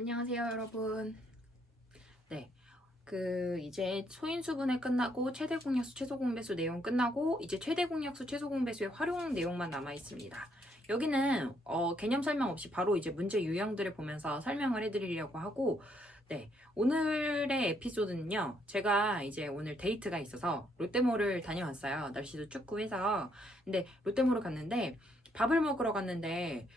안녕하세요, 여러분. 네. 이제 소인수분해 끝나고 최대 공약수, 최소 공배수 내용 끝나고 이제 최대 공약수, 최소 공배수의 활용 내용만 남아 있습니다. 여기는 개념 설명 없이 바로 이제 문제 유형들을 보면서 설명을 해드리려고 하고, 네. 오늘의 에피소드는요. 제가 이제 오늘 데이트가 있어서 롯데몰을 다녀왔어요. 날씨도 춥고 해서. 근데 롯데몰을 갔는데 밥을 먹으러 갔는데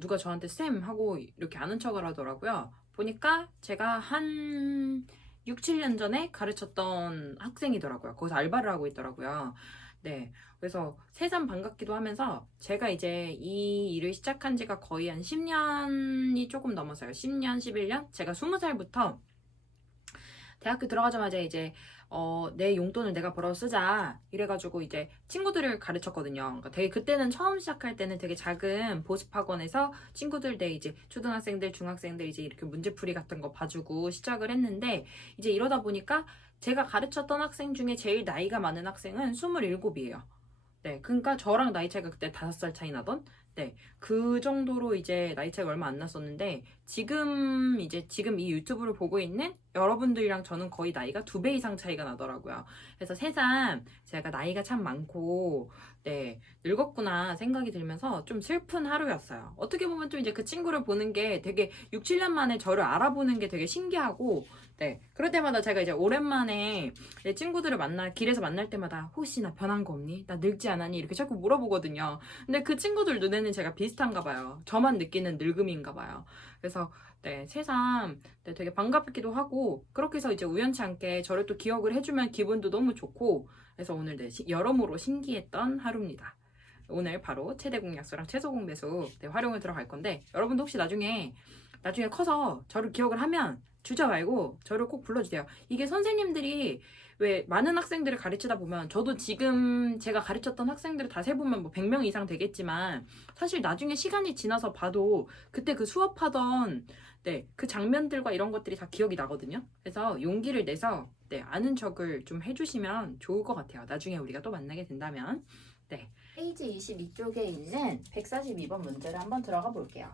누가 저한테 쌤 하고 이렇게 아는 척을 하더라고요. 보니까 제가 한 6, 7년 전에 가르쳤던 학생이더라고요. 거기서 알바를 하고 있더라고요. 네. 그래서 새삼 반갑기도 하면서 제가 이제 이 일을 시작한 지가 거의 한 10년이 조금 넘었어요. 10년, 11년? 제가 20살부터 대학교 들어가자마자 이제 내 용돈을 내가 벌어 쓰자 이래가지고 이제 친구들을 가르쳤거든요. 그러니까 그때는 처음 시작할 때는 되게 작은 보습학원에서 친구들 이제 초등학생들, 중학생들 이제 이렇게 문제풀이 같은 거 봐주고 시작을 했는데 이제 이러다 보니까 제가 가르쳤던 학생 중에 제일 나이가 많은 학생은 27이에요. 네, 그러니까 저랑 나이 차이가 그때 5살 차이 나던, 네, 그 정도로 이제 나이 차이가 얼마 안 났었는데, 지금 이 유튜브를 보고 있는 여러분들이랑 저는 거의 나이가 2배 이상 차이가 나더라고요. 그래서 새삼 제가 나이가 참 많고, 네, 늙었구나 생각이 들면서 좀 슬픈 하루였어요. 어떻게 보면 좀 이제 그 친구를 보는 게 되게 6, 7년 만에 저를 알아보는 게 되게 신기하고, 네, 그럴 때마다 제가 이제 오랜만에 내 친구들을 길에서 만날 때마다 혹시 나 변한 거 없니? 나 늙지 않았니? 이렇게 자꾸 물어보거든요. 근데 그 친구들 눈에는 제가 비슷한가 봐요. 저만 느끼는 늙음인가 봐요. 그래서 네, 새삼 네, 되게 반갑기도 하고 그렇게 해서 이제 우연치 않게 저를 또 기억을 해주면 기분도 너무 좋고 그래서 오늘 네, 여러모로 신기했던 하루입니다. 오늘 바로 최대 공약수랑 최소 공배수 네, 활용을 들어갈 건데 여러분도 혹시 나중에 커서 저를 기억을 하면 주저 말고 저를 꼭 불러주세요. 이게 선생님들이 왜 많은 학생들을 가르치다 보면 저도 지금 제가 가르쳤던 학생들을 다 세보면 뭐 100명 이상 되겠지만 사실 나중에 시간이 지나서 봐도 그때 그 수업하던 네, 그 장면들과 이런 것들이 다 기억이 나거든요. 그래서 용기를 내서 네, 아는 척을 좀 해주시면 좋을 것 같아요. 나중에 우리가 또 만나게 된다면. 네. 페이지 22쪽에 있는 142번 문제를 한번 들어가 볼게요.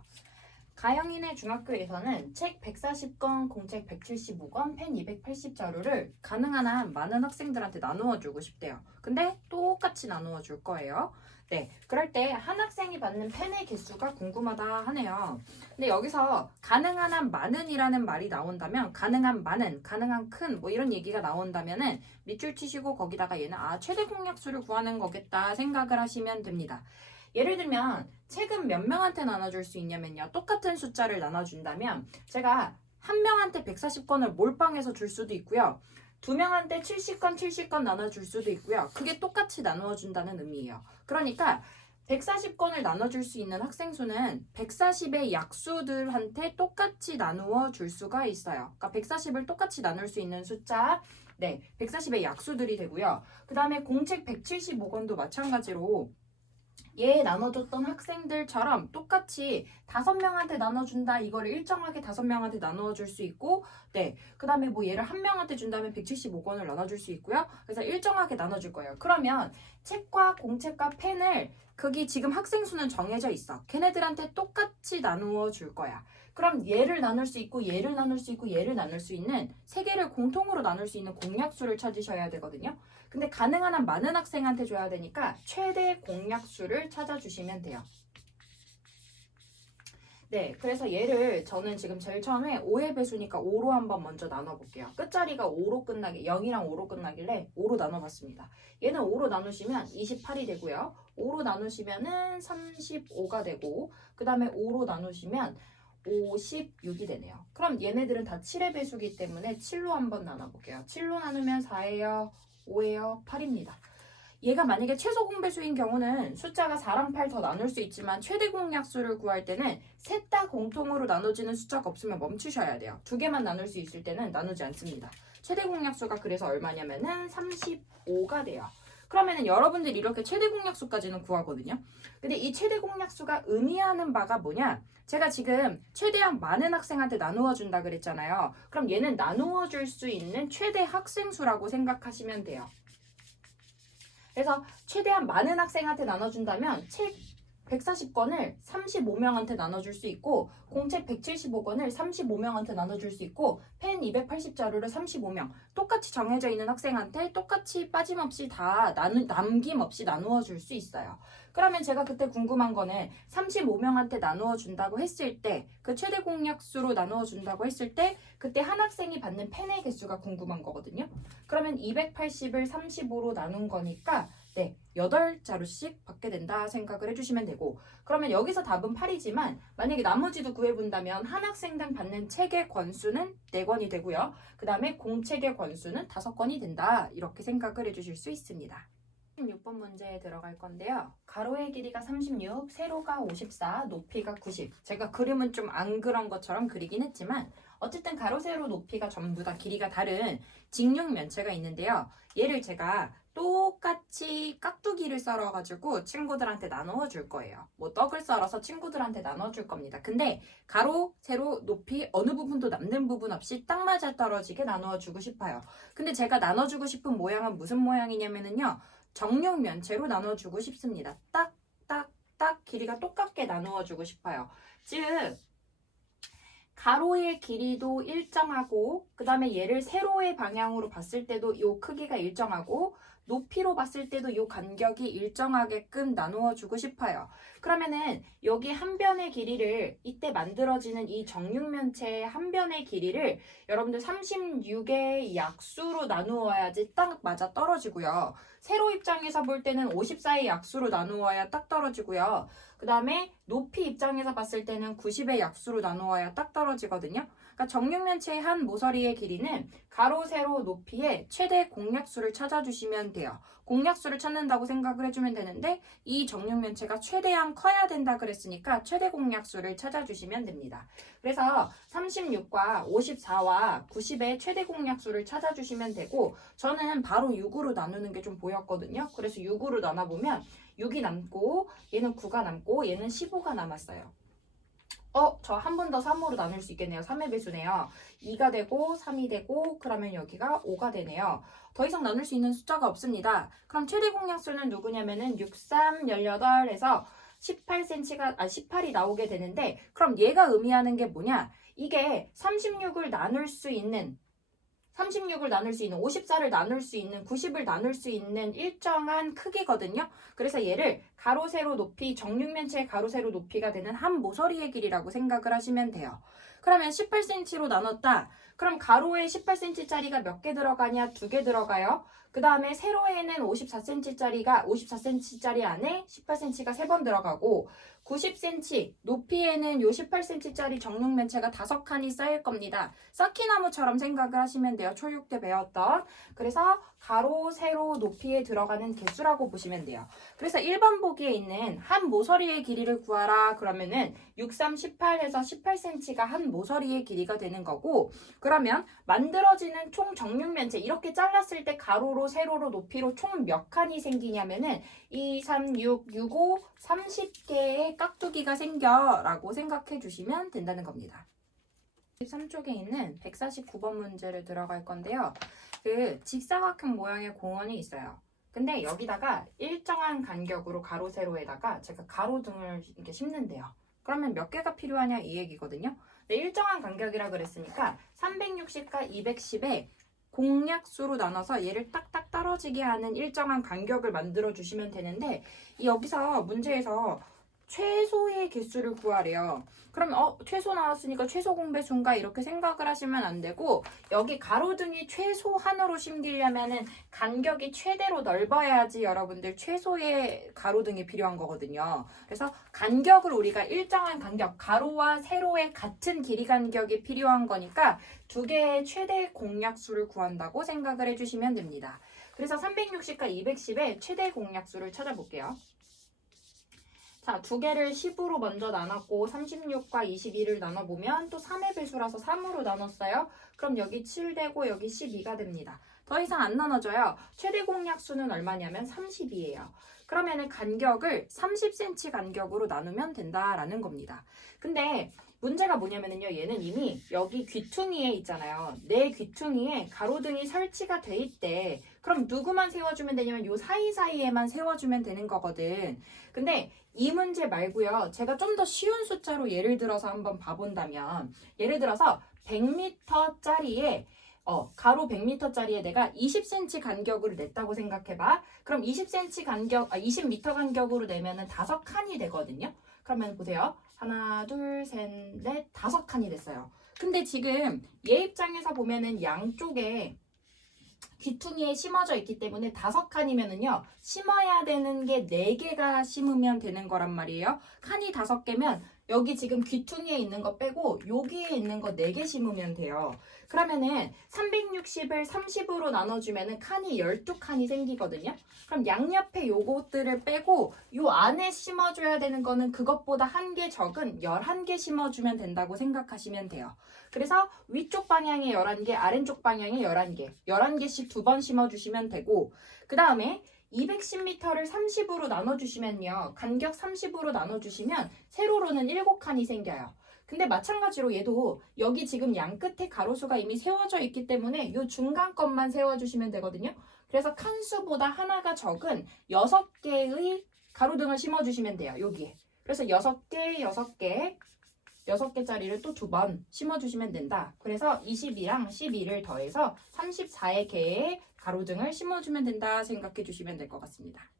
가영인의 중학교에서는 책 140권, 공책 175권, 펜 280자루를 가능한 한 많은 학생들한테 나누어 주고 싶대요. 근데 똑같이 나누어 줄 거예요. 네, 그럴 때 한 학생이 받는 펜의 개수가 궁금하다 하네요. 근데 여기서 가능한 한 많은이라는 말이 나온다면 가능한 많은, 가능한 큰 뭐 이런 얘기가 나온다면은 밑줄 치시고 거기다가 얘는 최대 공약수를 구하는 거겠다 생각을 하시면 됩니다. 예를 들면 책은 몇 명한테 나눠줄 수 있냐면요. 똑같은 숫자를 나눠준다면 제가 한 명한테 140권을 몰빵해서 줄 수도 있고요. 2명한테 70권 나눠줄 수도 있고요. 그게 똑같이 나누어준다는 의미예요. 그러니까 140권을 나눠줄 수 있는 학생 수는 140의 약수들한테 똑같이 나누어 줄 수가 있어요. 그러니까 140을 똑같이 나눌 수 있는 숫자, 네, 140의 약수들이 되고요. 그 다음에 공책 175권도 마찬가지로 얘 나눠줬던 학생들처럼 똑같이 5명한테 나눠준다 이거를 일정하게 5명한테 나누어줄 수 있고 네, 그 다음에 뭐 얘를 한 명한테 준다면 175권을 나눠줄 수 있고요. 그래서 일정하게 나눠줄 거예요. 그러면 책과 공책과 펜을 거기 지금 학생 수는 정해져 있어. 걔네들한테 똑같이 나누어 줄 거야. 그럼 얘를 나눌 수 있고 얘를 나눌 수 있고 얘를 나눌 수 있는 세 개를 공통으로 나눌 수 있는 공약수를 찾으셔야 되거든요. 근데 가능한 한 많은 학생한테 줘야 되니까 최대 공약수를 찾아주시면 돼요. 네, 그래서 얘를 저는 지금 제일 처음에 5의 배수니까 5로 한번 먼저 나눠볼게요. 끝자리가 5로 끝나게 0이랑 5로 끝나길래 5로 나눠봤습니다. 얘는 5로 나누시면 28이 되고요. 5로 나누시면은 35가 되고 그 다음에 5로 나누시면 56이 되네요. 그럼 얘네들은 다 7의 배수기 때문에 7로 한번 나눠볼게요. 7로 나누면 4예요. 5예요. 8입니다. 얘가 만약에 최소 공배수인 경우는 숫자가 4랑 8 더 나눌 수 있지만 최대 공약수를 구할 때는 셋 다 공통으로 나눠지는 숫자가 없으면 멈추셔야 돼요. 2개만 나눌 수 있을 때는 나누지 않습니다. 최대 공약수가 그래서 얼마냐면은 35가 돼요. 그러면은 여러분들이 이렇게 최대 공약수까지는 구하거든요. 근데 이 최대 공약수가 의미하는 바가 뭐냐? 제가 지금 최대한 많은 학생한테 나누어 준다 그랬잖아요. 그럼 얘는 나누어 줄 수 있는 최대 학생 수라고 생각하시면 돼요. 그래서 최대한 많은 학생한테 나눠준다면 책 140권을 35명한테 나눠줄 수 있고 공책 175권을 35명한테 나눠줄 수 있고 펜 280자루를 35명 똑같이 정해져 있는 학생한테 똑같이 빠짐없이 다 남김없이 나누어 줄 수 있어요. 그러면 제가 그때 궁금한 거는 35명한테 나누어 준다고 했을 때 그 최대 공약수로 나누어 준다고 했을 때 그때 한 학생이 받는 펜의 개수가 궁금한 거거든요. 그러면 280을 35로 나눈 거니까 네, 8자루씩 받게 된다 생각을 해주시면 되고 그러면 여기서 답은 8이지만 만약에 나머지도 구해본다면 한 학생당 받는 책의 권수는 4권이 되고요. 그 다음에 공책의 권수는 5권이 된다 이렇게 생각을 해주실 수 있습니다. 36번 문제에 들어갈 건데요. 가로의 길이가 36, 세로가 54, 높이가 90. 제가 그림은 좀 안 그런 것처럼 그리긴 했지만 어쨌든 가로, 세로, 높이가 전부 다 길이가 다른 직육 면체가 있는데요. 얘를 제가 똑같이 깍두기를 썰어가지고 친구들한테 나눠 줄 거예요. 뭐 떡을 썰어서 친구들한테 나눠 줄 겁니다. 근데 가로, 세로, 높이 어느 부분도 남는 부분 없이 딱 맞아 떨어지게 나누어 주고 싶어요. 근데 제가 나눠주고 싶은 모양은 무슨 모양이냐면요. 정육 면체로 나눠주고 싶습니다. 딱 길이가 똑같게 나누어주고 싶어요. 즉 가로의 길이도 일정하고 그 다음에 얘를 세로의 방향으로 봤을 때도 이 크기가 일정하고 높이로 봤을 때도 이 간격이 일정하게끔 나누어 주고 싶어요. 그러면은 여기 한 변의 길이를 이때 만들어지는 이 정육면체의 한 변의 길이를 여러분들 36의 약수로 나누어야지 딱 맞아 떨어지고요. 세로 입장에서 볼 때는 54의 약수로 나누어야 딱 떨어지고요. 그 다음에 높이 입장에서 봤을 때는 90의 약수로 나누어야 딱 떨어지거든요. 그러니까 정육면체의 한 모서리의 길이는 가로, 세로, 높이의 최대 공약수를 찾아주시면 돼요. 공약수를 찾는다고 생각을 해주면 되는데 이 정육면체가 최대한 커야 된다 그랬으니까 최대 공약수를 찾아주시면 됩니다. 그래서 36과 54와 90의 최대 공약수를 찾아주시면 되고 저는 바로 6으로 나누는 게 좀 보였거든요. 그래서 6으로 나눠보면 6이 남고 얘는 9가 남고 얘는 15가 남았어요. 저 한 번 더 3으로 나눌 수 있겠네요. 3의 배수네요. 2가 되고 3이 되고 그러면 여기가 5가 되네요. 더 이상 나눌 수 있는 숫자가 없습니다. 그럼 최대 공약수는 누구냐면은 6, 3, 18에서 18이 나오게 되는데 그럼 얘가 의미하는 게 뭐냐? 이게 36을 나눌 수 있는 54를 나눌 수 있는, 90을 나눌 수 있는 일정한 크기거든요. 그래서 얘를 가로, 세로, 높이, 정육면체의 가로, 세로, 높이가 되는 한 모서리의 길이라고 생각을 하시면 돼요. 그러면 18cm로 나눴다. 그럼 가로에 18cm짜리가 몇 개 들어가냐? 2개 들어가요. 그 다음에 세로에는 54cm짜리 안에 18cm가 3번 들어가고 90cm, 높이에는 요 18cm짜리 정육면체가 5칸이 쌓일 겁니다. 쌓기나무처럼 생각을 하시면 돼요. 초육 때 배웠던. 그래서 가로, 세로, 높이에 들어가는 개수라고 보시면 돼요. 그래서 1번 보기에 있는 한 모서리의 길이를 구하라 그러면은 6, 3, 18 해서 18cm가 한 모서리의 길이가 되는 거고 그러면 만들어지는 총 정육면체 이렇게 잘랐을 때 가로로, 세로로, 높이로 총 몇 칸이 생기냐면은 2, 3, 6, 6, 5, 30개의 깍두기가 생겨라고 생각해 주시면 된다는 겁니다. 13쪽에 있는 149번 문제를 들어갈 건데요. 그 직사각형 모양의 공원이 있어요. 근데 여기다가 일정한 간격으로 가로, 세로에다가 제가 가로등을 이렇게 심는데요. 그러면 몇 개가 필요하냐 이 얘기거든요. 네, 일정한 간격이라 그랬으니까 360과 210에 공약수로 나눠서 얘를 딱딱 떨어지게 하는 일정한 간격을 만들어 주시면 되는데 여기서 문제에서 최소의 개수를 구하래요. 그럼 최소 나왔으니까 최소 공배수인가 이렇게 생각을 하시면 안 되고 여기 가로등이 최소한으로 심기려면은 간격이 최대로 넓어야지 여러분들 최소의 가로등이 필요한 거거든요. 그래서 간격을 우리가 일정한 간격, 가로와 세로의 같은 길이 간격이 필요한 거니까 두 개의 최대 공약수를 구한다고 생각을 해주시면 됩니다. 그래서 360과 210의 최대 공약수를 찾아볼게요. 자, 두 개를 10으로 먼저 나눴고 36과 22를 나눠보면 또 3의 배수라서 3으로 나눴어요. 그럼 여기 7 되고 여기 12가 됩니다. 더 이상 안 나눠져요. 최대 공약수는 얼마냐면 30이에요. 그러면은 간격을 30cm 간격으로 나누면 된다라는 겁니다. 근데 문제가 뭐냐면요. 얘는 이미 여기 귀퉁이에 있잖아요. 내 귀퉁이에 가로등이 설치가 돼 있대. 그럼 누구만 세워주면 되냐면 요 사이사이에만 세워주면 되는 거거든. 근데 이 문제 말고요. 제가 좀 더 쉬운 숫자로 예를 들어서 한번 봐본다면 예를 들어서 100m짜리에 가로 100m짜리에 내가 20cm 간격으로 냈다고 생각해봐. 그럼 20m 간격으로 내면은 5칸이 되거든요. 그러면 보세요. 하나, 둘, 셋, 넷, 5칸이 됐어요. 근데 지금 얘 입장에서 보면은 양쪽에 귀퉁이에 심어져 있기 때문에 5칸이면은요, 심어야 되는 게 4개가 심으면 되는 거란 말이에요. 칸이 5개면 여기 지금 귀퉁이에 있는 거 빼고 여기에 있는 거 4개 심으면 돼요. 그러면은 360을 30으로 나눠주면은 칸이 12칸이 생기거든요. 그럼 양옆에 요것들을 빼고 요 안에 심어줘야 되는 거는 그것보다 1개 적은 11개 심어주면 된다고 생각하시면 돼요. 그래서 위쪽 방향에 11개, 아래쪽 방향에 11개, 11개씩 2번 심어주시면 되고, 그 다음에 210m를 30으로 나눠주시면요. 간격 30으로 나눠주시면 세로로는 7칸이 생겨요. 근데 마찬가지로 얘도 여기 지금 양 끝에 가로수가 이미 세워져 있기 때문에 이 중간 것만 세워주시면 되거든요. 그래서 칸수보다 하나가 적은 6개의 가로등을 심어주시면 돼요. 여기에. 그래서 6개짜리를 또 2번 심어주시면 된다. 그래서 22랑 12를 더해서 34개의 가로등을 심어주면 된다 생각해 주시면 될 것 같습니다.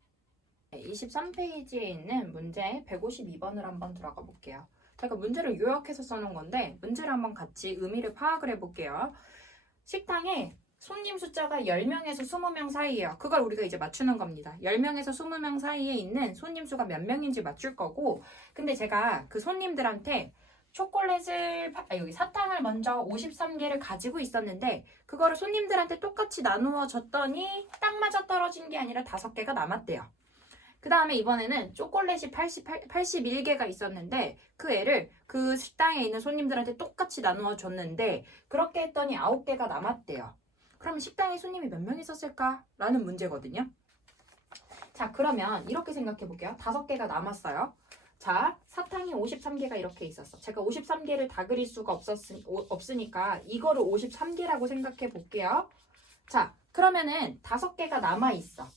23페이지에 있는 문제 152번을 한번 들어가 볼게요. 제가 문제를 요약해서 써놓은 건데 문제를 한번 같이 의미를 파악을 해볼게요. 식당에 손님 숫자가 10명에서 20명 사이예요. 그걸 우리가 이제 맞추는 겁니다. 10명에서 20명 사이에 있는 손님 수가 몇 명인지 맞출 거고, 근데 제가 그 손님들한테 여기 사탕을 먼저 53개를 가지고 있었는데 그거를 손님들한테 똑같이 나누어 줬더니 딱 맞아 떨어진 게 아니라 5개가 남았대요. 그 다음에 이번에는 초콜릿이 81개가 있었는데 그 애를 그 식당에 있는 손님들한테 똑같이 나누어 줬는데 그렇게 했더니 9개가 남았대요. 그럼 식당에 손님이 몇 명 있었을까? 라는 문제거든요. 자, 그러면 이렇게 생각해 볼게요. 5개가 남았어요. 자, 사탕이 53개가 이렇게 있었어. 제가 53개를 다 그릴 수가 없으니까 이거를 53개라고 생각해 볼게요. 자, 그러면은 5개가 남아있어.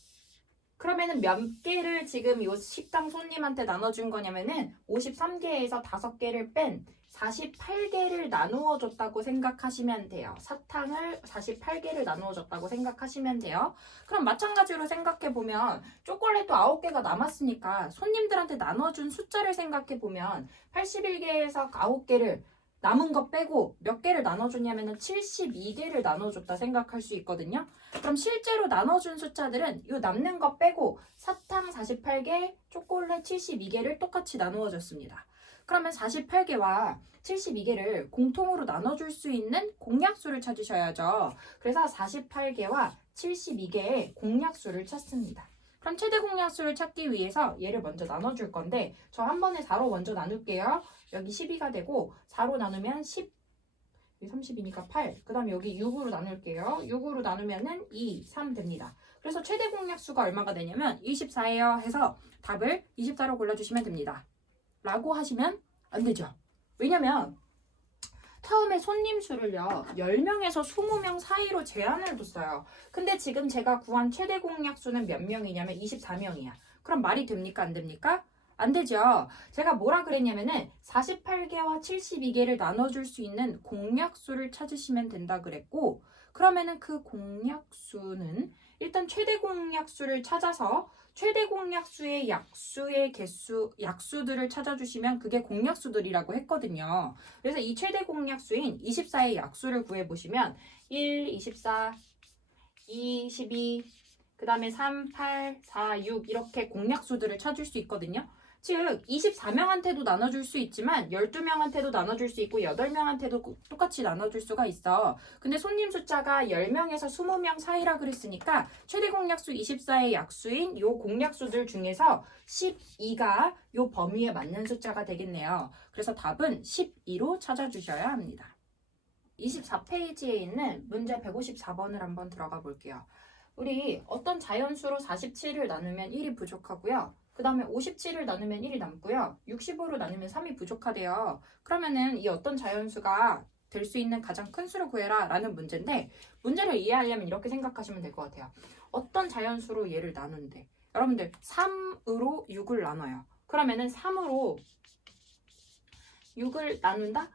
그러면은 몇 개를 지금 이 식당 손님한테 나눠준 거냐면은 53개에서 5개를 뺀 48개를 나누어 줬다고 생각하시면 돼요. 사탕을 48개를 나누어 줬다고 생각하시면 돼요. 그럼 마찬가지로 생각해 보면 초콜릿도 9개가 남았으니까 손님들한테 나눠준 숫자를 생각해 보면 81개에서 9개를 남은 거 빼고 몇 개를 나눠줬냐면은 72개를 나눠줬다 생각할 수 있거든요. 그럼 실제로 나눠준 숫자들은 이 남는 거 빼고 사탕 48개, 초콜릿 72개를 똑같이 나누어줬습니다. 그러면 48개와 72개를 공통으로 나눠줄 수 있는 공약수를 찾으셔야죠. 그래서 48개와 72개의 공약수를 찾습니다. 그럼 최대 공약수를 찾기 위해서 얘를 먼저 나눠줄 건데 저 한 번에 4로 먼저 나눌게요. 여기 12가 되고 4로 나누면 10, 30이니까 8. 그 다음에 여기 6으로 나눌게요. 6으로 나누면은 2, 3 됩니다. 그래서 최대 공약수가 얼마가 되냐면 24예요 해서 답을 24로 골라주시면 됩니다. 라고 하시면 안 되죠. 왜냐면 처음에 손님 수를요 10명에서 20명 사이로 제한을 뒀어요. 근데 지금 제가 구한 최대 공약수는 몇 명이냐면 24명이야. 그럼 말이 됩니까? 안 됩니까? 안 되죠. 제가 뭐라 그랬냐면은 48개와 72개를 나눠줄 수 있는 공약수를 찾으시면 된다 그랬고, 그러면은 그 공약수는 일단 최대 공약수를 찾아서 최대 공약수의 약수들을 찾아주시면 그게 공약수들이라고 했거든요. 그래서 이 최대 공약수인 24의 약수를 구해보시면 1, 24, 2, 12, 그 다음에 3, 8, 4, 6 이렇게 공약수들을 찾을 수 있거든요. 즉 24명한테도 나눠줄 수 있지만 12명한테도 나눠줄 수 있고 8명한테도 똑같이 나눠줄 수가 있어. 근데 손님 숫자가 10명에서 20명 사이라 그랬으니까 최대 공약수 24의 약수인 요 공약수들 중에서 12가 요 범위에 맞는 숫자가 되겠네요. 그래서 답은 12로 찾아주셔야 합니다. 24페이지에 있는 문제 154번을 한번 들어가 볼게요. 우리 어떤 자연수로 47을 나누면 1이 부족하고요. 그 다음에 57을 나누면 1이 남고요. 65로 나누면 3이 부족하대요. 그러면은 이 어떤 자연수가 될 수 있는 가장 큰 수를 구해라 라는 문제인데, 문제를 이해하려면 이렇게 생각하시면 될 것 같아요. 어떤 자연수로 얘를 나누는데, 여러분들 3으로 6을 나눠요. 그러면은 3으로 6을 나눈다?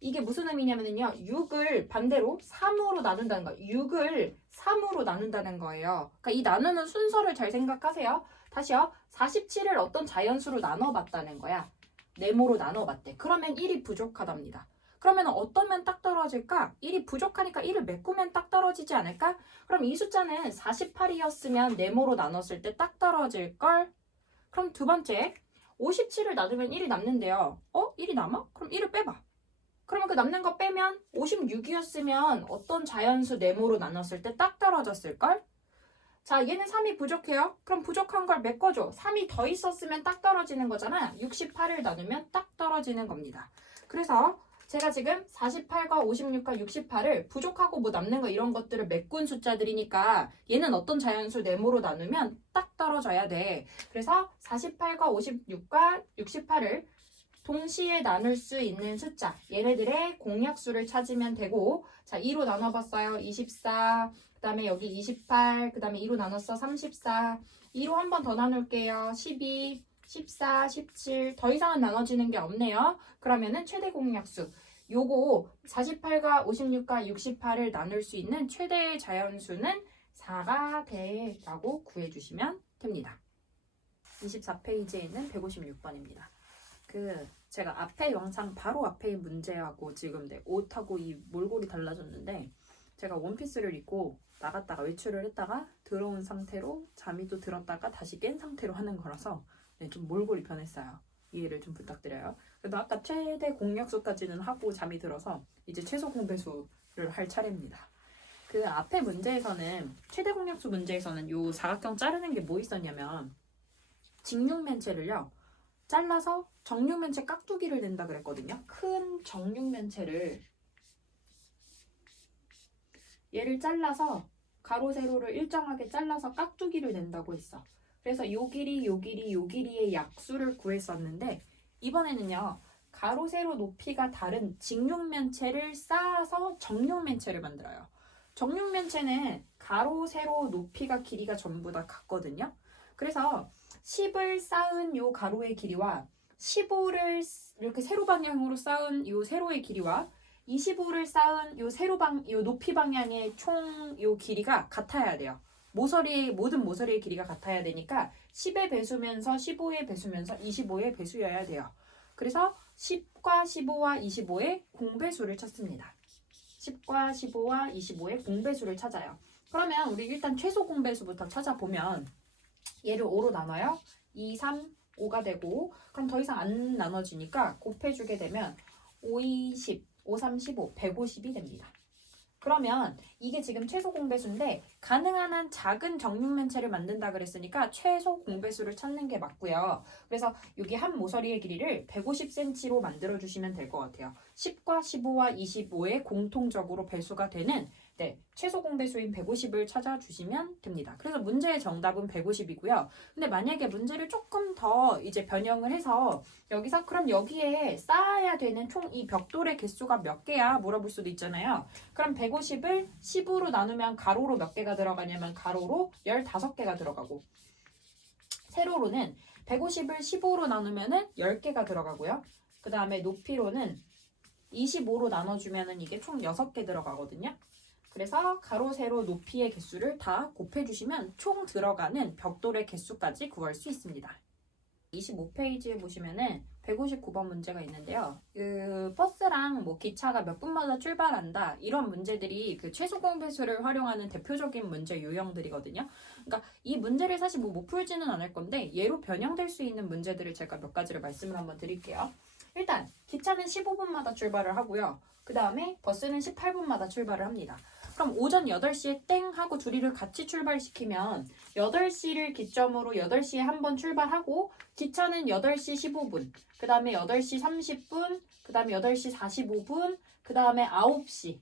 이게 무슨 의미냐면요. 6을 반대로 3으로 나눈다는 거예요. 6을 3으로 나눈다는 거예요. 그러니까 이 나누는 순서를 잘 생각하세요. 다시요. 47을 어떤 자연수로 나눠봤다는 거야. 네모로 나눠봤대. 그러면 1이 부족하답니다. 그러면 어떤 면 딱 떨어질까? 1이 부족하니까 1을 메꾸면 딱 떨어지지 않을까? 그럼 이 숫자는 48이었으면 네모로 나눴을 때 딱 떨어질걸? 그럼 두 번째, 57을 나누면 1이 남는데요. 1이 남아? 그럼 1을 빼봐. 그러면 그 남는 거 빼면 56이었으면 어떤 자연수 네모로 나눴을 때 딱 떨어졌을걸? 자, 얘는 3이 부족해요. 그럼 부족한 걸 메꿔줘. 3이 더 있었으면 딱 떨어지는 거잖아. 68을 나누면 딱 떨어지는 겁니다. 그래서 제가 지금 48과 56과 68을 부족하고 뭐 남는 거 이런 것들을 메꾼 숫자들이니까 얘는 어떤 자연수 네모로 나누면 딱 떨어져야 돼. 그래서 48과 56과 68을 동시에 나눌 수 있는 숫자, 얘네들의 공약수를 찾으면 되고, 자, 2로 나눠봤어요. 24, 그 다음에 여기 28, 그 다음에 2로 나눴어. 34, 2로 한 번 더 나눌게요. 12, 14, 17, 더 이상은 나눠지는 게 없네요. 그러면은 최대 공약수, 요거 48과 56과 68을 나눌 수 있는 최대의 자연수는 4가 돼 라고 구해주시면 됩니다. 24페이지에 있는 156번입니다. 제가 앞에 영상 바로 앞에 문제하고 지금 옷하고 이 몰골이 달라졌는데, 제가 원피스를 입고 나갔다가 외출을 했다가 들어온 상태로 잠이 또 들었다가 다시 깬 상태로 하는 거라서 좀 몰골이 변했어요. 이해를 좀 부탁드려요. 그래도 아까 최대 공약수까지는 하고 잠이 들어서 이제 최소 공배수를 할 차례입니다. 그 앞에 문제에서는, 최대 공약수 문제에서는 요 사각형 자르는 게 뭐 있었냐면, 직육면체를요 잘라서 정육면체 깍두기를 낸다 그랬거든요. 큰 정육면체를 얘를 잘라서 가로 세로를 일정하게 잘라서 깍두기를 낸다고 했어. 그래서 요 길이 요 길이 요 길이의 약수를 구했었는데, 이번에는요 가로 세로 높이가 다른 직육면체를 쌓아서 정육면체를 만들어요. 정육면체는 가로 세로 높이가 길이가 전부 다 같거든요. 그래서 10을 쌓은 요 가로의 길이와 15를 이렇게 세로 방향으로 쌓은 요 세로의 길이와 25를 쌓은 요 높이 방향의 총 요 길이가 같아야 돼요. 모든 모서리의 길이가 같아야 되니까 10의 배수면서 15의 배수면서 25의 배수여야 돼요. 그래서 10과 15와 25의 공배수를 찾습니다. 10과 15와 25의 공배수를 찾아요. 그러면 우리 일단 최소 공배수부터 찾아보면, 얘를 5로 나눠요. 2, 3, 5가 되고, 그럼 더 이상 안 나눠지니까 곱해주게 되면 5, 2, 10, 5, 3, 15, 150이 됩니다. 그러면 이게 지금 최소 공배수인데, 가능한 한 작은 정육면체를 만든다 그랬으니까 최소 공배수를 찾는 게 맞고요. 그래서 여기 한 모서리의 길이를 150cm로 만들어주시면 될 것 같아요. 10과 15와 25의 공통적으로 배수가 되는 최소 공배수인 150을 찾아주시면 됩니다. 그래서 문제의 정답은 150이고요. 근데 만약에 문제를 조금 더 이제 변형을 해서 여기서 그럼 여기에 쌓아야 되는 총 이 벽돌의 개수가 몇 개야? 물어볼 수도 있잖아요. 그럼 150을 10으로 나누면 가로로 몇 개가 들어가냐면 가로로 15개가 들어가고, 세로로는 150을 15로 나누면 10개가 들어가고요. 그 다음에 높이로는 25로 나눠주면 이게 총 6개 들어가거든요. 그래서 가로, 세로, 높이의 개수를 다 곱해주시면 총 들어가는 벽돌의 개수까지 구할 수 있습니다. 25페이지에 보시면은 159번 문제가 있는데요. 버스랑 기차가 몇 분마다 출발한다, 이런 문제들이 최소 공배수를 활용하는 대표적인 문제 유형들이거든요. 그러니까 이 문제를 사실 못 풀지는 않을 건데, 얘로 변형될 수 있는 문제들을 제가 몇 가지를 말씀을 한번 드릴게요. 일단 기차는 15분마다 출발을 하고요. 그 다음에 버스는 18분마다 출발을 합니다. 그럼 오전 8시에 땡 하고 둘이를 같이 출발시키면 8시를 기점으로 8시에 한 번 출발하고, 기차는 8시 15분, 그 다음에 8시 30분, 그 다음에 8시 45분, 그 다음에 9시,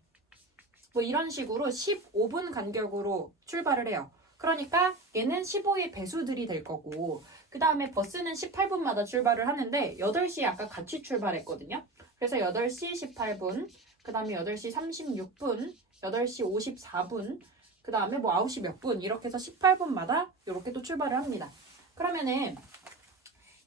이런 식으로 15분 간격으로 출발을 해요. 그러니까 얘는 15의 배수들이 될 거고, 그 다음에 버스는 18분마다 출발을 하는데 8시에 아까 같이 출발했거든요. 그래서 8시 18분, 그 다음에 8시 36분, 8시 54분, 그 다음에 뭐 9시 몇 분 이렇게 해서 18분마다 이렇게 또 출발을 합니다. 그러면은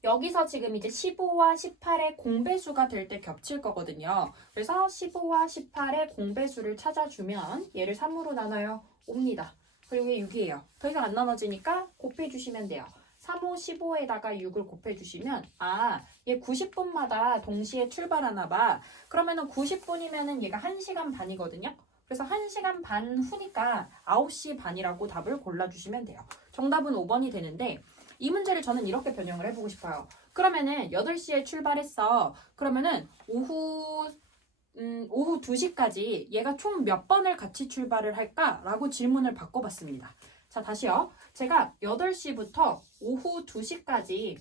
여기서 지금 이제 15와 18의 공배수가 될 때 겹칠 거거든요. 그래서 15와 18의 공배수를 찾아주면 얘를 3으로 나눠요. 5입니다. 그리고 얘 6이에요. 더 이상 안 나눠지니까 곱해주시면 돼요. 3, 5, 15에다가 6을 곱해주시면 얘 90분마다 동시에 출발하나 봐. 그러면은 90분이면은 얘가 1시간 반이거든요. 그래서 1시간 반 후니까 9시 반이라고 답을 골라주시면 돼요. 정답은 5번이 되는데 이 문제를 저는 이렇게 변형을 해보고 싶어요. 그러면은 8시에 출발했어. 그러면은 오후 2시까지 얘가 총 몇 번을 같이 출발을 할까? 라고 질문을 바꿔봤습니다. 자, 다시요. 제가 8시부터 오후 2시까지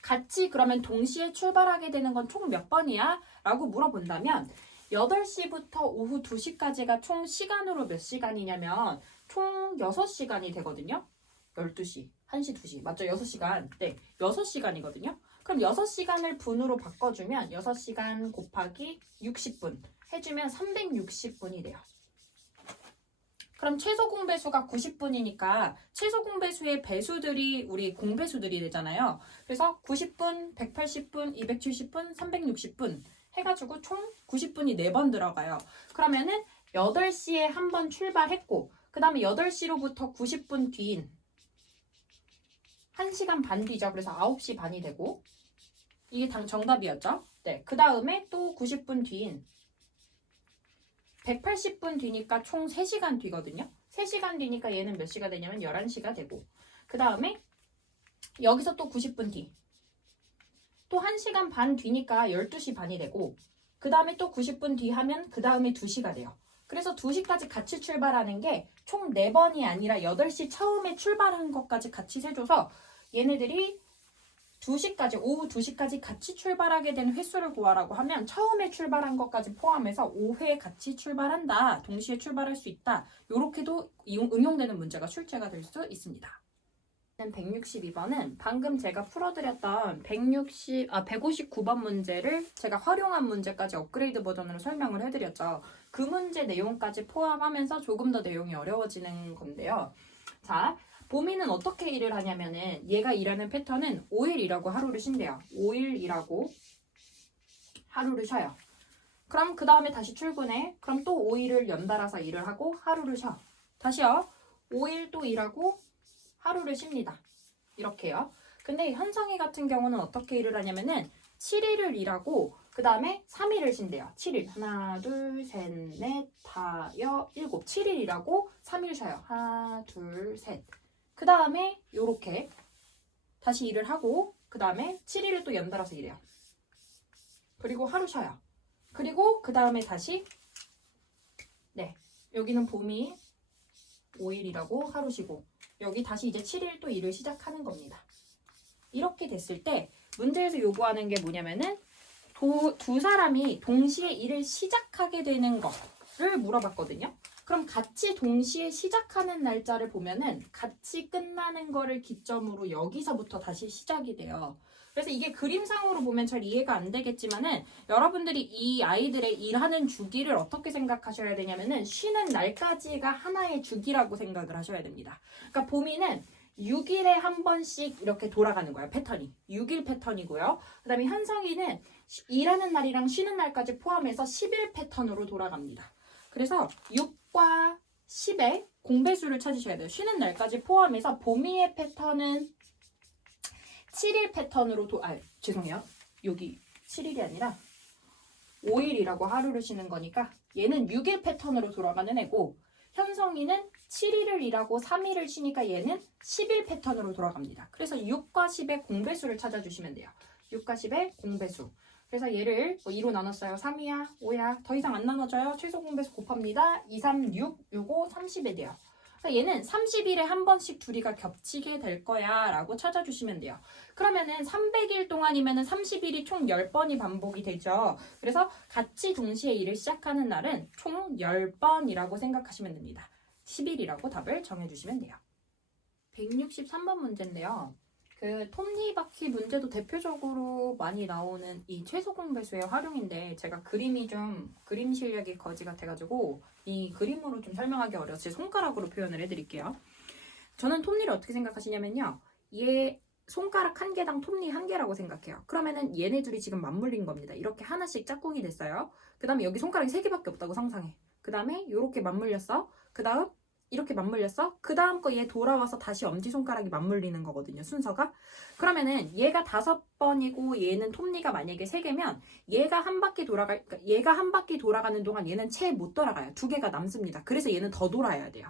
같이 그러면 동시에 출발하게 되는 건 총 몇 번이야? 라고 물어본다면 8시부터 오후 2시까지가 총 시간으로 몇 시간이냐면 총 6시간이 되거든요. 12시, 1시, 2시. 맞죠? 6시간. 네, 6시간이거든요. 그럼 6시간을 분으로 바꿔주면 6시간 곱하기 60분 해주면 360분이 돼요. 그럼 최소 공배수가 90분이니까 최소 공배수의 배수들이 우리 공배수들이 되잖아요. 그래서 90분, 180분, 270분, 360분 해가지고 총 90분이 4번 들어가요. 그러면은 8시에 한 번 출발했고 그 다음에 8시로부터 90분 뒤인 1시간 반 뒤죠. 그래서 9시 반이 되고 이게 정답이었죠. 네, 그 다음에 또 90분 뒤인 180분 뒤니까 총 3시간 뒤거든요. 3시간 뒤니까 얘는 몇 시가 되냐면 11시가 되고 그 다음에 여기서 또 90분 뒤 또 1시간 반 뒤니까 12시 반이 되고 그 다음에 또 90분 뒤 하면 그 다음에 2시가 돼요. 그래서 2시까지 같이 출발하는 게 총 4번이 아니라 8시 처음에 출발한 것까지 같이 세줘서 얘네들이 2시까지, 오후 2시까지 같이 출발하게 된 횟수를 구하라고 하면 처음에 출발한 것까지 포함해서 5회 같이 출발한다. 동시에 출발할 수 있다. 이렇게도 응용되는 문제가 출제가 될 수 있습니다. 162번은 방금 제가 풀어드렸던 159번 문제를 제가 활용한 문제까지 업그레이드 버전으로 설명을 해드렸죠. 그 문제 내용까지 포함하면서 조금 더 내용이 어려워지는 건데요. 자, 보미는 어떻게 일을 하냐면은 얘가 일하는 패턴은 5일 일하고 하루를 쉰대요. 5일 일하고 하루를 쉬어요. 그럼 그 다음에 다시 출근해. 그럼 또 5일을 연달아서 일을 하고 하루를 쉬어. 다시요. 5일 또 일하고 하루를 쉽니다. 이렇게요. 근데 현성이 같은 경우는 어떻게 일을 하냐면은 7일을 일하고 그 다음에 3일을 쉰대요. 7일. 하나, 둘, 셋, 넷, 다, 여, 일곱. 7일 일하고 3일 쉬어요. 하나, 둘, 셋. 그 다음에 요렇게 다시 일을 하고 그 다음에 7일을 또 연달아서 일해요. 그리고 하루 쉬어요. 그리고 그 다음에 다시 여기는 봄이 5일 일하고 하루 쉬고 여기 다시 이제 7일 또 일을 시작하는 겁니다. 이렇게 됐을 때 문제에서 요구하는 게 뭐냐면은 두 사람이 동시에 일을 시작하게 되는 거를 물어봤거든요. 그럼 같이 동시에 시작하는 날짜를 보면은 같이 끝나는 거를 기점으로 여기서부터 다시 시작이 돼요. 그래서 이게 그림상으로 보면 잘 이해가 안 되겠지만은 여러분들이 이 아이들의 일하는 주기를 어떻게 생각하셔야 되냐면은 쉬는 날까지가 하나의 주기라고 생각을 하셔야 됩니다. 그러니까 봄이는 6일에 한 번씩 이렇게 돌아가는 거예요. 패턴이. 6일 패턴이고요. 그 다음에 현성이는 일하는 날이랑 쉬는 날까지 포함해서 10일 패턴으로 돌아갑니다. 그래서 6과 10의 공배수를 찾으셔야 돼요. 쉬는 날까지 포함해서 봄이의 패턴은 7일 패턴으로 죄송해요. 여기 7일이 아니라 5일이라고 하루를 쉬는 거니까 얘는 6일 패턴으로 돌아가는 애고 현성이는 7일을 일하고 3일을 쉬니까 얘는 10일 패턴으로 돌아갑니다. 그래서 6과 10의 공배수를 찾아주시면 돼요. 6과 10의 공배수. 그래서 얘를 2로 나눴어요. 3이야, 5야. 더 이상 안 나눠져요. 최소 공배수 곱합니다. 2, 3, 6, 6, 5, 30이 돼요. 그래서 얘는 30일에 한 번씩 둘이가 겹치게 될 거야 라고 찾아주시면 돼요. 그러면은 300일 동안이면은 30일이 총 10번이 반복이 되죠. 그래서 같이 동시에 일을 시작하는 날은 총 10번이라고 생각하시면 됩니다. 10일이라고 답을 정해주시면 돼요. 163번 문제인데요. 그 톱니바퀴 문제도 대표적으로 많이 나오는 이 최소 공배수의 활용인데 제가 그림 실력이 거지 같아가지고 이 그림으로 좀 설명하기 어려서 제 손가락으로 표현을 해드릴게요. 저는 톱니를 어떻게 생각하시냐면요. 얘 손가락 한 개당 톱니 한 개라고 생각해요. 그러면은 얘네 둘이 지금 맞물린 겁니다. 이렇게 하나씩 짝꿍이 됐어요. 그 다음에 여기 손가락이 세 개밖에 없다고 상상해. 그 다음에 이렇게 맞물렸어. 그 다음 이렇게 맞물렸어. 그 다음 거 얘 돌아와서 다시 엄지손가락이 맞물리는 거거든요. 순서가. 그러면은 얘가 5번이고 얘는 톱니가 만약에 3개면 얘가 한 바퀴 돌아가는 동안 얘는 채 못 돌아가요. 2개가 남습니다. 그래서 얘는 더 돌아야 돼요.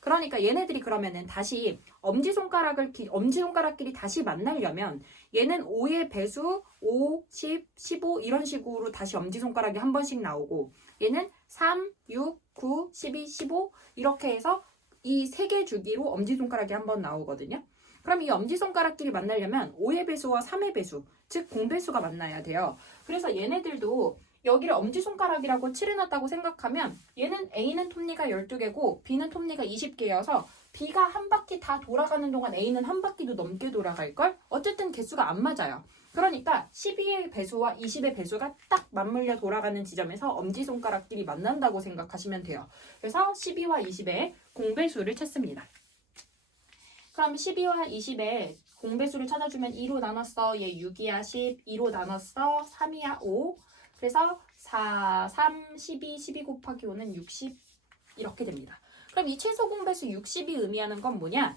그러니까 얘네들이 그러면은 다시 엄지손가락끼리 다시 만나려면 얘는 5의 배수 5, 10, 15 이런 식으로 다시 엄지손가락이 한 번씩 나오고 얘는 3, 6, 9, 12, 15 이렇게 해서 이 3개 주기로 엄지손가락이 한 번 나오거든요. 그럼 이 엄지손가락끼리 만나려면 5의 배수와 3의 배수, 즉 공배수가 만나야 돼요. 그래서 얘네들도 여기를 엄지손가락이라고 칠해놨다고 생각하면 얘는 A는 톱니가 12개고 B는 톱니가 20개여서 B가 한 바퀴 다 돌아가는 동안 A는 한 바퀴도 넘게 돌아갈걸? 어쨌든 개수가 안 맞아요. 그러니까 12의 배수와 20의 배수가 딱 맞물려 돌아가는 지점에서 엄지손가락끼리 만난다고 생각하시면 돼요. 그래서 12와 20의 공배수를 찾습니다. 그럼 12와 20의 공배수를 찾아주면 2로 나눴어. 얘 6이야 10. 2로 나눴어. 3이야 5. 그래서 4, 3, 12, 12 곱하기 5는 60 이렇게 됩니다. 그럼 이 최소 공배수 60이 의미하는 건 뭐냐?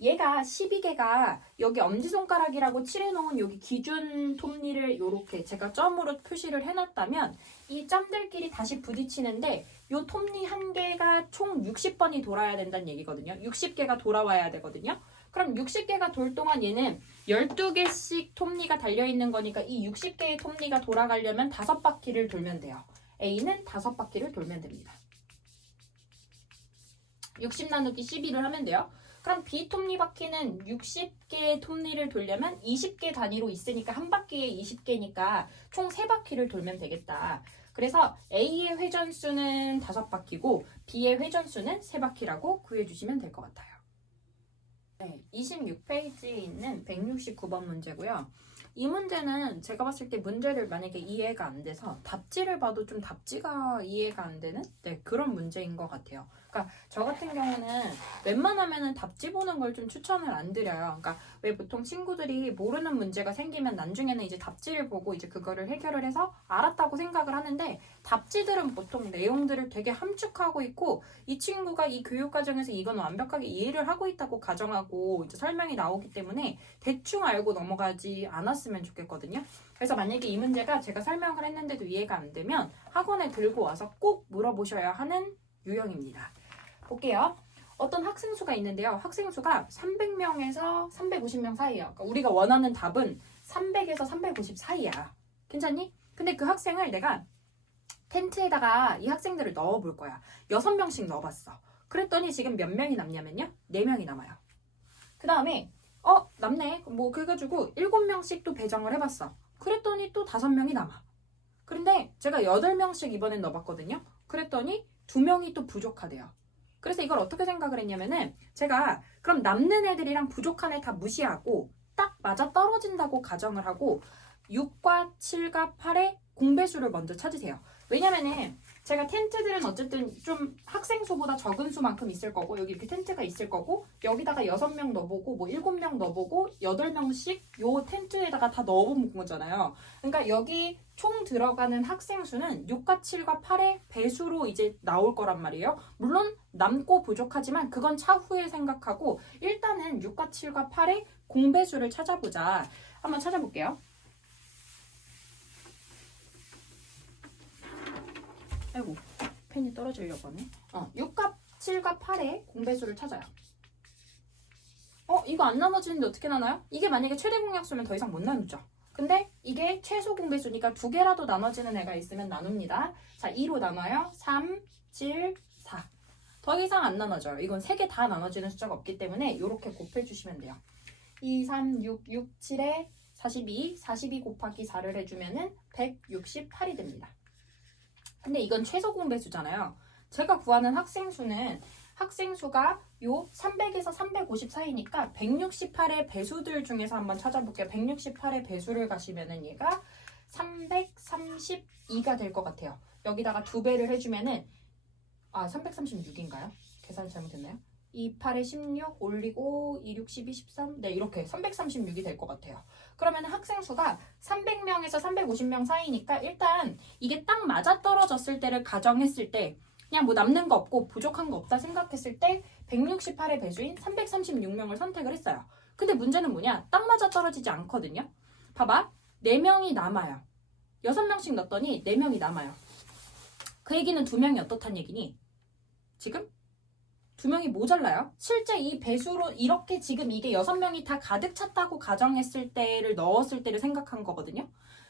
얘가 12개가 여기 엄지손가락이라고 칠해놓은 여기 기준 톱니를 이렇게 제가 점으로 표시를 해놨다면 이 점들끼리 다시 부딪히는데 이 톱니 한 개가 총 60번이 돌아야 된다는 얘기거든요. 60개가 돌아와야 되거든요. 그럼 60개가 돌 동안 얘는 12개씩 톱니가 달려있는 거니까 이 60개의 톱니가 돌아가려면 5바퀴를 돌면 돼요. A는 5바퀴를 돌면 됩니다. 60 나누기 12를 하면 돼요. 그럼 B 톱니바퀴는 60개의 톱니를 돌려면 20개 단위로 있으니까 한 바퀴에 20개니까 총 3바퀴를 돌면 되겠다. 그래서 A의 회전수는 5바퀴고 B의 회전수는 3바퀴라고 구해주시면 될 것 같아요. 네, 26페이지에 있는 169번 문제고요. 이 문제는 제가 봤을 때 문제를 만약에 이해가 안 돼서 답지를 봐도 좀 답지가 이해가 안 되는 그런 문제인 것 같아요. 그러니까 저 같은 경우는 웬만하면은 답지 보는 걸 좀 추천을 안 드려요. 그러니까 왜 보통 친구들이 모르는 문제가 생기면 나중에는 이제 답지를 보고 이제 그거를 해결을 해서 알았다고 생각을 하는데 답지들은 보통 내용들을 되게 함축하고 있고 이 친구가 이 교육 과정에서 이건 완벽하게 이해를 하고 있다고 가정하고 이제 설명이 나오기 때문에 대충 알고 넘어가지 않았으면 좋겠거든요. 그래서 만약에 이 문제가 제가 설명을 했는데도 이해가 안 되면 학원에 들고 와서 꼭 물어보셔야 하는 유형입니다. 볼게요. 어떤 학생 수가 있는데요. 학생 수가 300명에서 350명 사이예요. 그러니까 우리가 원하는 답은 300에서 350 사이야. 괜찮니? 근데 그 학생을 내가 텐트에다가 이 학생들을 넣어볼 거야. 6명씩 넣어봤어. 그랬더니 지금 몇 명이 남냐면요. 4명이 남아요. 그 다음에 남네. 뭐 그래가지고 7명씩 또 배정을 해봤어. 그랬더니 또 5명이 남아. 그런데 제가 8명씩 이번엔 넣어봤거든요. 그랬더니 2명이 또 부족하대요. 그래서 이걸 어떻게 생각을 했냐면은 제가 그럼 남는 애들이랑 부족한 애 다 무시하고 딱 맞아 떨어진다고 가정을 하고 6과 7과 8의 공배수를 먼저 찾으세요. 왜냐면은 제가 텐트들은 어쨌든 좀 학생 수보다 적은 수만큼 있을 거고 여기 이렇게 텐트가 있을 거고 여기다가 6명 넣어보고 뭐 7명 넣어보고 8명씩 요 텐트에다가 다 넣어본 거잖아요. 그러니까 여기 총 들어가는 학생 수는 6과 7과 8의 배수로 이제 나올 거란 말이에요. 물론 남고 부족하지만 그건 차후에 생각하고 일단은 6과 7과 8의 공배수를 찾아보자. 한번 찾아볼게요. 아이고 펜이 떨어지려고 하네. 6과 7과 8의 공배수를 찾아요. 이거 안 나눠지는데 어떻게 나눠요? 이게 만약에 최대 공약수면 더 이상 못 나누죠. 근데 이게 최소 공배수니까 2개라도 나눠지는 애가 있으면 나눕니다. 자, 2로 나눠요. 3, 7, 4. 더 이상 안 나눠져요. 이건 3개 다 나눠지는 숫자가 없기 때문에 이렇게 곱해주시면 돼요. 2, 3, 6, 6, 7에 42, 42 곱하기 4를 해주면은 168이 됩니다. 근데 이건 최소 공배수잖아요. 제가 구하는 학생 수는 학생 수가 요 300에서 350 사이니까 168의 배수들 중에서 한번 찾아볼게요. 168의 배수를 가시면은 얘가 332가 될 것 같아요. 여기다가 2배를 해주면은 336인가요? 계산 잘못했나요? 28에 16 올리고 26, 12, 13 네 이렇게 336이 될 것 같아요. 그러면 학생 수가 300명에서 350명 사이니까 일단 이게 딱 맞아떨어졌을 때를 가정했을 때 그냥 뭐 남는 거 없고 부족한 거 없다 생각했을 때 168의 배수인 336명을 선택을 했어요. 근데 문제는 뭐냐? 딱 맞아떨어지지 않거든요. 봐봐. 4명이 남아요. 6명씩 넣었더니 4명이 남아요. 그 얘기는 2명이 어떻단 얘기니? 지금 2명이 모자라요. 실제 이 배수로 이렇게 지금 이게 6명이 다 가득 찼다고 가정했을 때를 넣었을 때를 생각한 거거든요.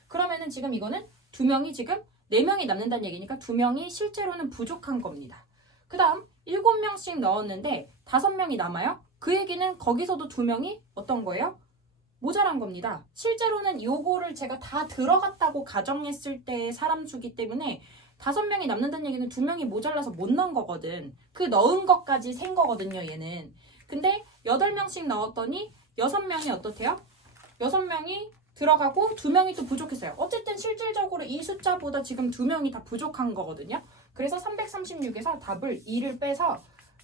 그러면은 지금 이거는 2명이 지금 4명이 남는다는 얘기니까 2명이 실제로는 부족한 겁니다. 그 다음 7명씩 넣었는데 5명이 남아요. 그 얘기는 거기서도 2명이 어떤 거예요? 모자란 겁니다. 실제로는 요거를 제가 다 들어갔다고 가정했을 때의 사람 수기 때문에 5명이 남는다는 얘기는 2명이 모자라서 못 넣은 거거든. 그 넣은 것까지 센 거거든요, 얘는. 근데 8명씩 넣었더니 6명이 어떻대요? 6명이 들어가고 2명이 또 부족했어요. 어쨌든 실질적으로 이 숫자보다 지금 2명이 다 부족한 거거든요. 그래서 336에서 답을 2를 빼서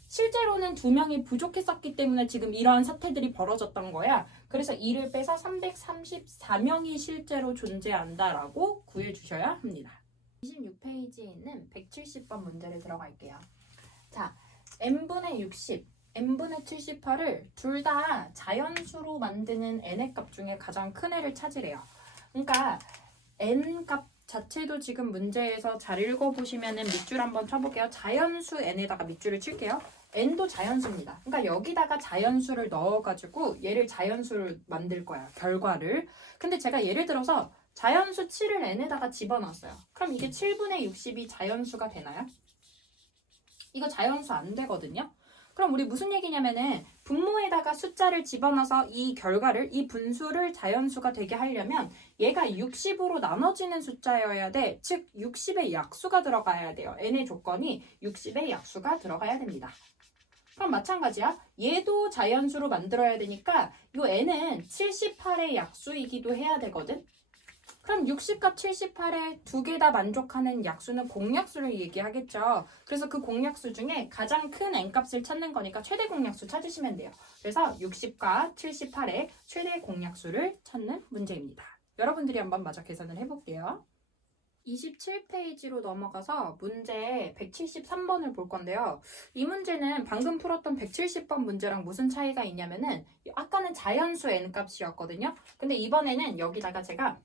실제로는 2명이 부족했었기 때문에 지금 이러한 사태들이 벌어졌던 거야. 그래서 2를 빼서 334명이 실제로 존재한다라고 구해주셔야 합니다. 26페이지에 있는 170번 문제를 들어갈게요. 자, n분의 60, n분의 78을 둘 다 자연수로 만드는 n의 값 중에 가장 큰 애를 찾으래요. 그러니까 n 값 자체도 지금 문제에서 잘 읽어보시면은 밑줄 한번 쳐볼게요. 자연수 n에다가 밑줄을 칠게요. n도 자연수입니다. 그러니까 여기다가 자연수를 넣어가지고 얘를 자연수를 만들 거야. 결과를. 근데 제가 예를 들어서 자연수 7을 n에다가 집어넣었어요. 그럼 이게 7분의 60이 자연수가 되나요? 이거 자연수 안 되거든요. 그럼 우리 무슨 얘기냐면은 분모에다가 숫자를 집어넣어서 이 결과를, 이 분수를 자연수가 되게 하려면 얘가 60으로 나눠지는 숫자여야 돼. 즉 60의 약수가 들어가야 돼요. n의 조건이 60의 약수가 들어가야 됩니다. 그럼 마찬가지야. 얘도 자연수로 만들어야 되니까 이 n은 78의 약수이기도 해야 되거든. 그럼 60과 78에 두 개 다 만족하는 약수는 공약수를 얘기하겠죠. 그래서 그 공약수 중에 가장 큰 n값을 찾는 거니까 최대 공약수 찾으시면 돼요. 그래서 60과 78의 최대 공약수를 찾는 문제입니다. 여러분들이 한번 마저 계산을 해볼게요. 27페이지로 넘어가서 문제 173번을 볼 건데요. 이 문제는 방금 풀었던 170번 문제랑 무슨 차이가 있냐면은 아까는 자연수 n값이었거든요. 근데 이번에는 여기다가 제가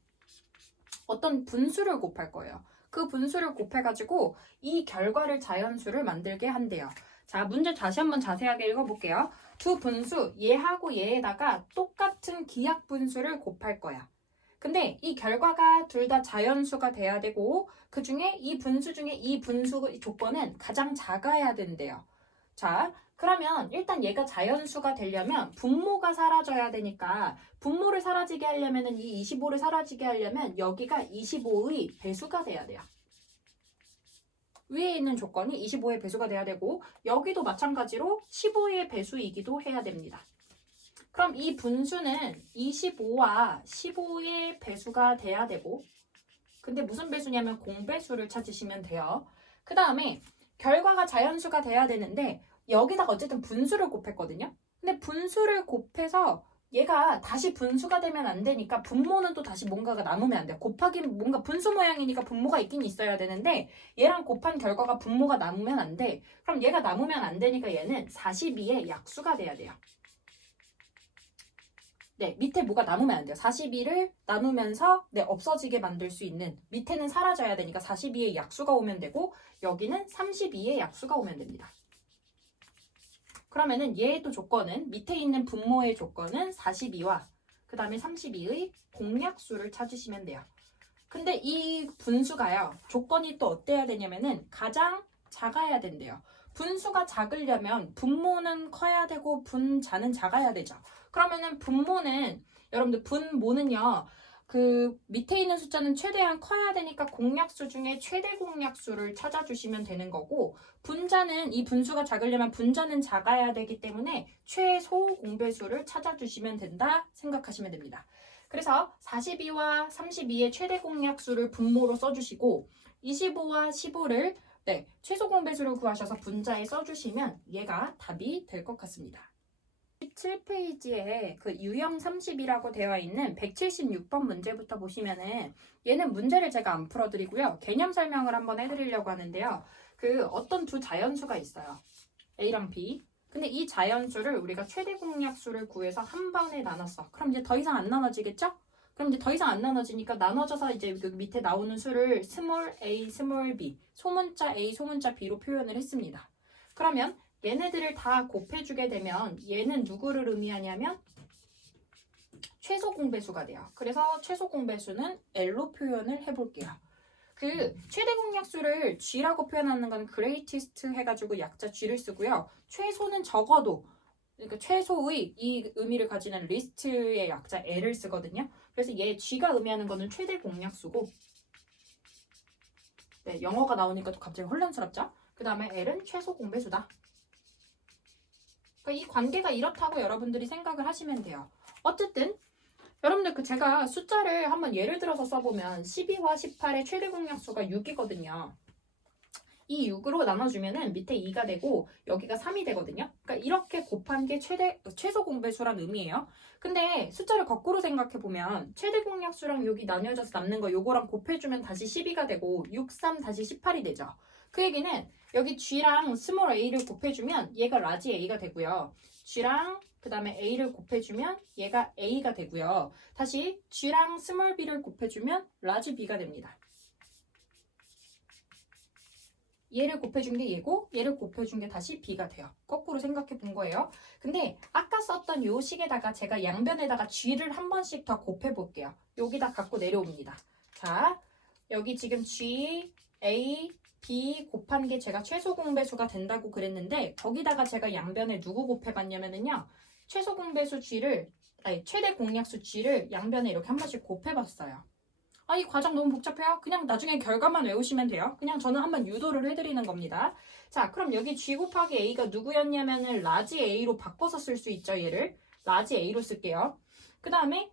어떤 분수를 곱할 거예요. 그 분수를 곱해가지고 이 결과를 자연수를 만들게 한대요. 자, 문제 다시 한번 자세하게 읽어볼게요. 두 분수, 얘하고 얘에다가 똑같은 기하 분수를 곱할 거야. 근데 이 결과가 둘 다 자연수가 돼야 되고 그 중에 이 분수 중에 이 분수 조건은 가장 작아야 된대요. 자, 그러면 일단 얘가 자연수가 되려면 분모가 사라져야 되니까 분모를 사라지게 하려면 이 25를 사라지게 하려면 여기가 25의 배수가 돼야 돼요. 위에 있는 조건이 25의 배수가 돼야 되고 여기도 마찬가지로 15의 배수이기도 해야 됩니다. 그럼 이 분수는 25와 15의 배수가 돼야 되고 근데 무슨 배수냐면 공배수를 찾으시면 돼요. 그 다음에 결과가 자연수가 돼야 되는데 여기다가 어쨌든 분수를 곱했거든요. 근데 분수를 곱해서 얘가 다시 분수가 되면 안 되니까 분모는 또 다시 뭔가가 남으면 안 돼요. 곱하기 뭔가 분수 모양이니까 분모가 있긴 있어야 되는데 얘랑 곱한 결과가 분모가 남으면 안 돼. 그럼 얘가 남으면 안 되니까 얘는 42의 약수가 돼야 돼요. 네, 밑에 뭐가 남으면 안 돼요. 42를 나누면서 없어지게 만들 수 있는 밑에는 사라져야 되니까 42의 약수가 오면 되고 여기는 32의 약수가 오면 됩니다. 그러면은 얘도 조건은 밑에 있는 분모의 조건은 42와 그 다음에 32의 공약수를 찾으시면 돼요. 근데 이 분수가요. 조건이 또 어때야 되냐면은 가장 작아야 된대요. 분수가 작으려면 분모는 커야 되고 분자는 작아야 되죠. 그러면은 분모는 여러분들 분모는요. 그 밑에 있는 숫자는 최대한 커야 되니까 공약수 중에 최대 공약수를 찾아주시면 되는 거고, 분자는 이 분수가 작으려면 분자는 작아야 되기 때문에 최소 공배수를 찾아주시면 된다 생각하시면 됩니다. 그래서 42와 32의 최대 공약수를 분모로 써주시고 25와 15를 최소 공배수를 구하셔서 분자에 써주시면 얘가 답이 될 것 같습니다. 17페이지에 그 유형 30이라고 되어 있는 176번 문제부터 보시면은 얘는 문제를 제가 안 풀어드리고요. 개념 설명을 한번 해드리려고 하는데요. 그 어떤 두 자연수가 있어요. A랑 B. 근데 이 자연수를 우리가 최대 공약수를 구해서 한 번에 나눴어. 그럼 이제 더 이상 안 나눠지겠죠? 그럼 이제 더 이상 안 나눠지니까 나눠져서 이제 그 밑에 나오는 수를 스몰 a, 스몰 b, 소문자 a, 소문자 b로 표현을 했습니다. 그러면 얘네들을 다 곱해주게 되면 얘는 누구를 의미하냐면 최소 공배수가 돼요. 그래서 최소 공배수는 L로 표현을 해볼게요. 그 최대 공약수를 G라고 표현하는 건 greatest 해가지고 약자 G를 쓰고요. 최소는 적어도, 그러니까 최소의 이 의미를 가지는 리스트의 약자 L을 쓰거든요. 그래서 얘 G가 의미하는 거는 최대 공약수고, 네, 영어가 나오니까 또 갑자기 혼란스럽죠? 그 다음에 L은 최소 공배수다. 그러니까 이 관계가 이렇다고 여러분들이 생각을 하시면 돼요. 어쨌든 여러분들 그 제가 숫자를 한번 예를 들어서 써보면 12와 18의 최대 공약수가 6이거든요. 이 6으로 나눠주면은 밑에 2가 되고 여기가 3이 되거든요. 그러니까 이렇게 곱한 게 최소 공배수란 의미예요. 근데 숫자를 거꾸로 생각해보면 최대 공약수랑 여기 나뉘어져서 남는 거 요거랑 곱해주면 다시 12가 되고 6, 3 다시 18이 되죠. 그 얘기는 여기 G랑 스몰 a를 곱해주면 얘가 라지 a가 되고요. G랑 그 다음에 a를 곱해주면 얘가 a가 되고요. 다시 G랑 스몰 b를 곱해주면 라지 b가 됩니다. 얘를 곱해준 게 얘고 얘를 곱해준 게 다시 b가 돼요. 거꾸로 생각해 본 거예요. 근데 아까 썼던 요 식에다가 제가 양변에다가 g를 한 번씩 더 곱해 볼게요. 여기다 갖고 내려옵니다. 자, 여기 지금 g, a, b 곱한 게 제가 최소 공배수가 된다고 그랬는데 거기다가 제가 양변에 누구 곱해봤냐면요. 최소 공배수 최대 공약수 g를 양변에 이렇게 한 번씩 곱해봤어요. 이 과정 너무 복잡해요? 그냥 나중에 결과만 외우시면 돼요. 그냥 저는 한번 유도를 해드리는 겁니다. 자, 그럼 여기 G 곱하기 A가 누구였냐면은 라지 A로 바꿔서 쓸 수 있죠. 얘를 라지 A로 쓸게요. 그 다음에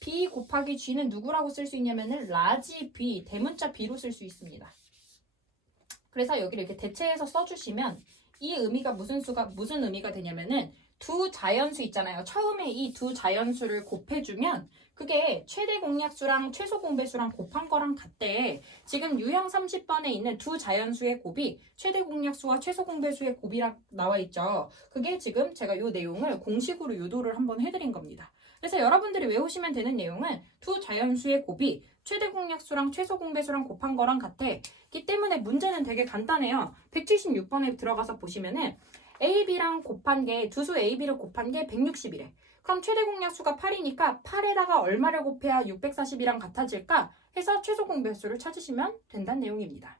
B 곱하기 G는 누구라고 쓸 수 있냐면은 라지 B, 대문자 B로 쓸 수 있습니다. 그래서 여기를 이렇게 대체해서 써주시면 이 의미가 무슨 의미가 되냐면은 두 자연수 있잖아요. 처음에 이 두 자연수를 곱해주면 그게 최대 공약수랑 최소 공배수랑 곱한 거랑 같대. 지금 유형 30번에 있는 두 자연수의 곱이 최대 공약수와 최소 공배수의 곱이라 나와 있죠. 그게 지금 제가 이 내용을 공식으로 유도를 한번 해드린 겁니다. 그래서 여러분들이 외우시면 되는 내용은 두 자연수의 곱이 최대 공약수랑 최소 공배수랑 곱한 거랑 같아. 기 때문에 문제는 되게 간단해요. 176번에 들어가서 보시면은 A, B랑 곱한 게 두수 A, B를 곱한 게 160이래. 그럼 최대 공약수가 8이니까 8에다가 얼마를 곱해야 640이랑 같아질까 해서 최소 공배수를 찾으시면 된다는 내용입니다.